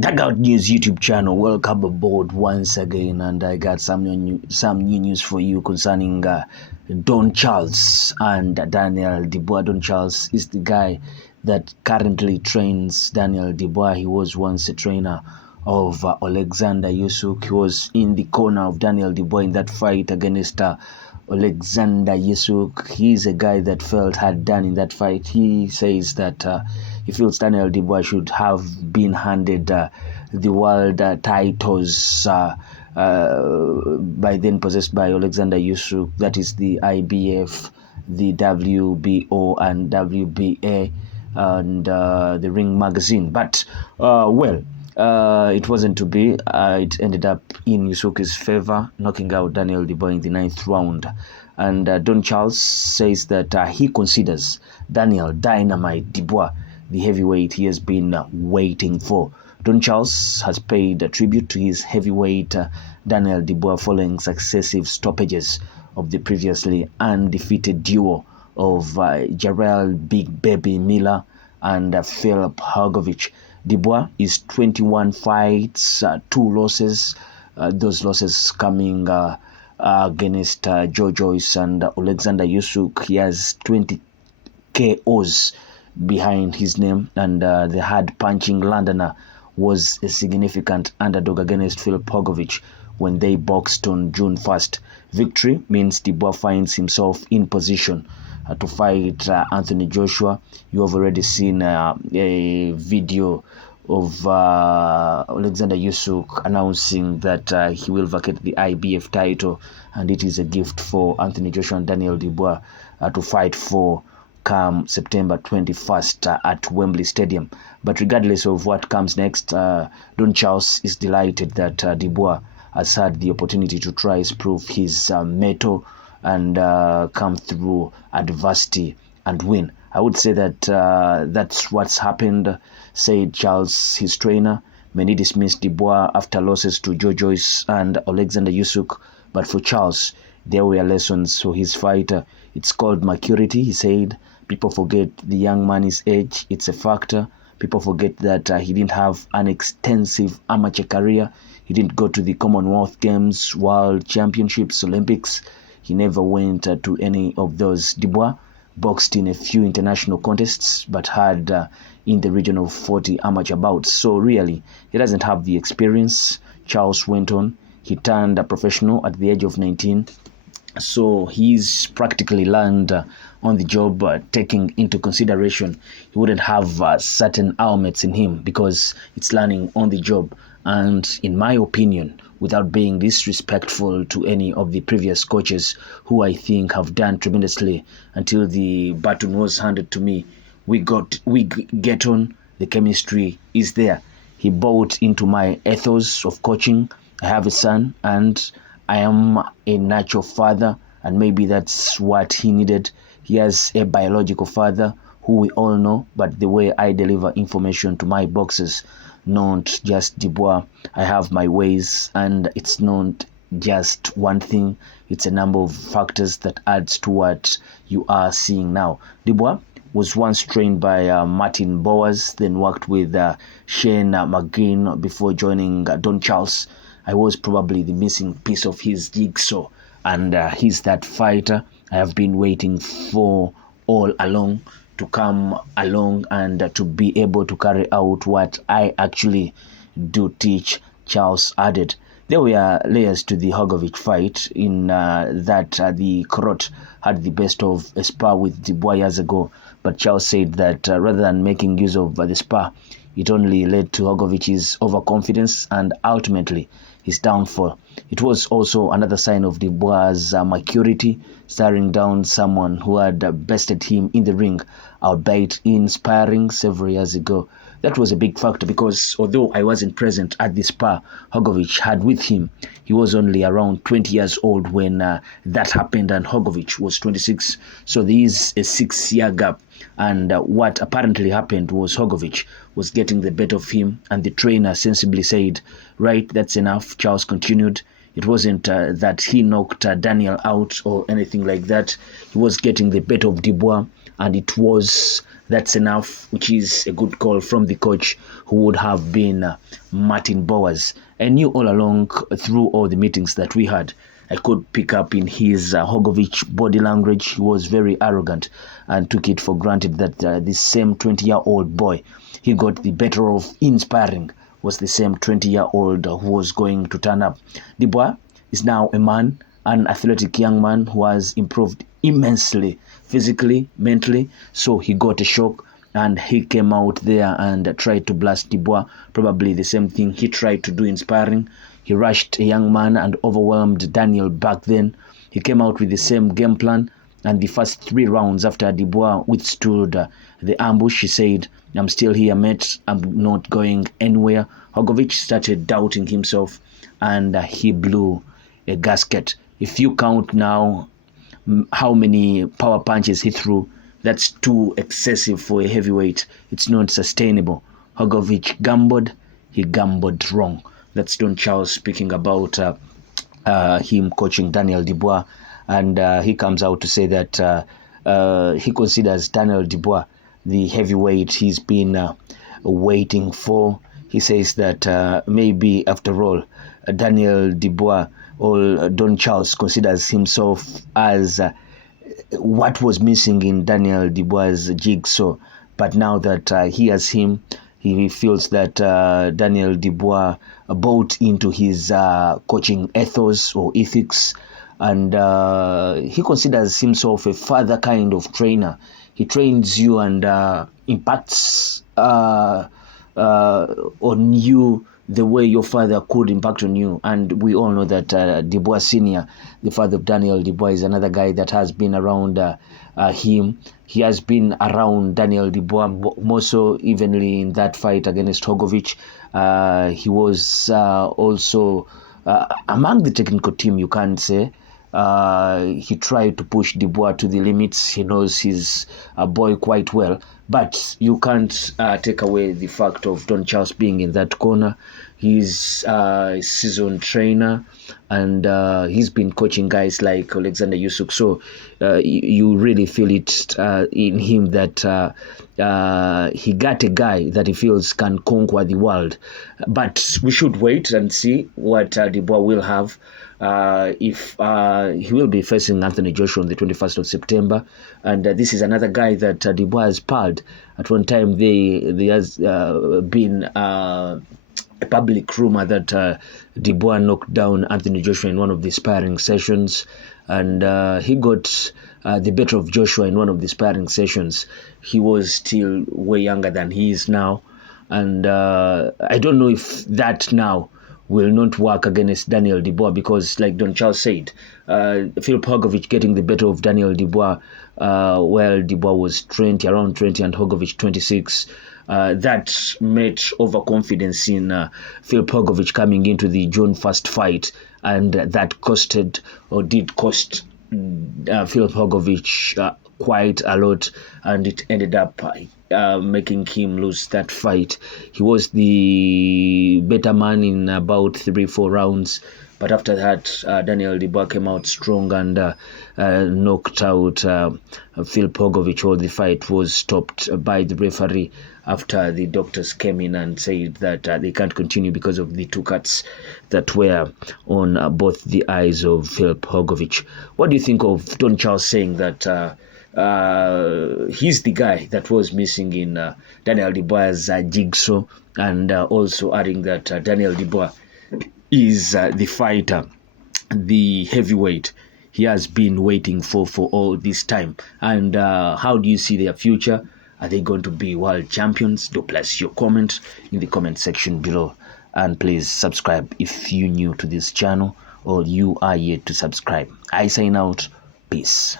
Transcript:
Dugout News YouTube channel, welcome aboard once again, and I got some new news for you concerning Don Charles and Daniel Dubois. Don Charles is the guy that currently trains Daniel Dubois. He was once a trainer of Alexander Usyk. He was in the corner of Daniel Dubois in that fight against Alexander Usyk. He's a guy that felt hard done in that fight. He says that he feels Daniel Dubois should have been handed the world titles by then possessed by Alexander Usyk. That is the IBF, the WBO and WBA, and the Ring magazine. But it wasn't to be. It ended up in Usyk's favor, knocking out Daniel Dubois in the 9th round. And Don Charles says that he considers Daniel Dynamite Dubois the heavyweight he has been waiting for. Don Charles has paid a tribute to his heavyweight Daniel Dubois following successive stoppages of the previously undefeated duo of Jarrell Big Baby Miller and Filip Hrgovic. Dubois is 21 fights, 2 losses. Those losses coming against Joe Joyce and Alexander Usyk. He has 20 KOs behind his name, and the hard-punching Londoner was a significant underdog against Filip Hrgovic when they boxed on June 1st. Victory means Dubois finds himself in position to fight Anthony Joshua. You have already seen a video of Alexander Usyk announcing that he will vacate the IBF title, and it is a gift for Anthony Joshua and Daniel Dubois to fight for come September 21st at Wembley Stadium. But regardless of what comes next, Don Charles is delighted that Dubois has had the opportunity to try to prove his mettle and come through adversity and win. I would say that that's what's happened, said Charles, his trainer. Many dismissed Dubois after losses to Joe Joyce and Alexander Usyk, but for Charles, there were lessons for his fighter. It's called maturity, he said. People forget the young man's age. It's a factor. People forget that he didn't have an extensive amateur career. He didn't go to the Commonwealth Games, World Championships, Olympics. He never went to any of those. Dubois boxed in a few international contests, but had in the region of 40 amateur bouts. So really, he doesn't have the experience. Charles went on. He turned a professional at the age of 19. So he's practically learned on the job, taking into consideration he wouldn't have certain elements in him because it's learning on the job. And in my opinion, without being disrespectful to any of the previous coaches who I think have done tremendously until the baton was handed to me, we get on, the chemistry is there. He bought into my ethos of coaching. I have a son and I am a natural father, and maybe that's what he needed. He has a biological father who we all know, but the way I deliver information to my boxers, not just Dubois, I have my ways, and it's not just one thing. It's a number of factors that adds to what you are seeing now. Dubois was once trained by Martin Bowers, then worked with Shane McGinn before joining Don Charles. I was probably the missing piece of his jigsaw, and he's that fighter I have been waiting for all along to come along and to be able to carry out what I actually do teach, Charles added. There were layers to the Hrgovic fight in that the Krot had the best of a spar with Dubois years ago, but Charles said that rather than making use of the spar, it only led to Hrgovic's overconfidence and ultimately his downfall. It was also another sign of Dubois' maturity, staring down someone who had bested him in the ring, albeit in sparring several years ago. That was a big factor because although I wasn't present at the spar Hrgovic had with him, he was only around 20 years old when that happened, and Hrgovic was 26. So there is a 6-year gap. And what apparently happened was Hrgovic was getting the better of him, and the trainer sensibly said, "Right, that's enough." Charles continued. It wasn't that he knocked Daniel out or anything like that. He was getting the better of Dubois, and it was That's enough, which is a good call from the coach, who would have been Martin Bowers. I knew all along through all the meetings that we had, I could pick up in his Hrgovic body language. He was very arrogant and took it for granted that this same 20-year-old boy he got the better of in sparring was the same 20-year-old who was going to turn up. Dubois is now a man, an athletic young man who has improved immensely physically, mentally. So he got a shock and he came out there and tried to blast Dubois. Probably the same thing he tried to do in sparring. He rushed a young man and overwhelmed Daniel back then. He came out with the same game plan, and the first 3 rounds after Dubois withstood the ambush, he said, "I'm still here, mate. I'm not going anywhere." Hrgovic started doubting himself, and he blew a gasket. If you count now how many power punches he threw, that's too excessive for a heavyweight. It's not sustainable. Hrgovic gambled. He gambled wrong. That's Don Charles speaking about him coaching Daniel Dubois, and he comes out to say that he considers Daniel Dubois the heavyweight he's been waiting for. He says that maybe after all, Daniel Dubois, or Don Charles, considers himself as what was missing in Daniel Dubois' jigsaw. But now that he has him, he feels that Daniel Dubois bought into his coaching ethos or ethics, and he considers himself a father kind of trainer. He trains you and impacts on you the way your father could impact on you. And we all know that Dubois Sr., the father of Daniel Dubois, is another guy that has been around him. He has been around Daniel Dubois more so evenly in that fight against Hrgovic. He was also among the technical team, you can't say. He tried to push Dubois to the limits. He knows his boy quite well. But you can't take away the fact of Don Charles being in that corner. He's a seasoned trainer, and he's been coaching guys like Alexander Usyk. So you really feel it in him that he got a guy that he feels can conquer the world. But we should wait and see what Dubois will have. If he will be facing Anthony Joshua on the 21st of September, and this is another guy that Dubois has palled. At one time, there has been a public rumor that Dubois knocked down Anthony Joshua in one of the sparring sessions, and he got the better of Joshua in one of the sparring sessions. He was still way younger than he is now, and I don't know if that now will not work against Daniel Dubois, because like Don Charles said, Filip Hrgovic getting the better of Daniel Dubois, while Dubois was around 20 and Hrgovic 26. That made overconfidence in Filip Hrgovic coming into the June 1st fight, and that did cost Filip Hrgovic quite a lot, and it ended up making him lose that fight. He was the better man in about 3-4 rounds, but after that, Daniel Dubois came out strong and knocked out Filip Hrgovic. All the fight was stopped by the referee after the doctors came in and said that they can't continue because of the 2 cuts that were on both the eyes of Filip Hrgovic. What do you think of Don Charles saying that he's the guy that was missing in Daniel Dubois' jigsaw, and also adding that Daniel Dubois is the fighter, the heavyweight he has been waiting for all this time? And how do you see their future? Are they going to be world champions? Do place your comment in the comment section below, and please subscribe if you're new to this channel or you are yet to subscribe. I sign out. Peace.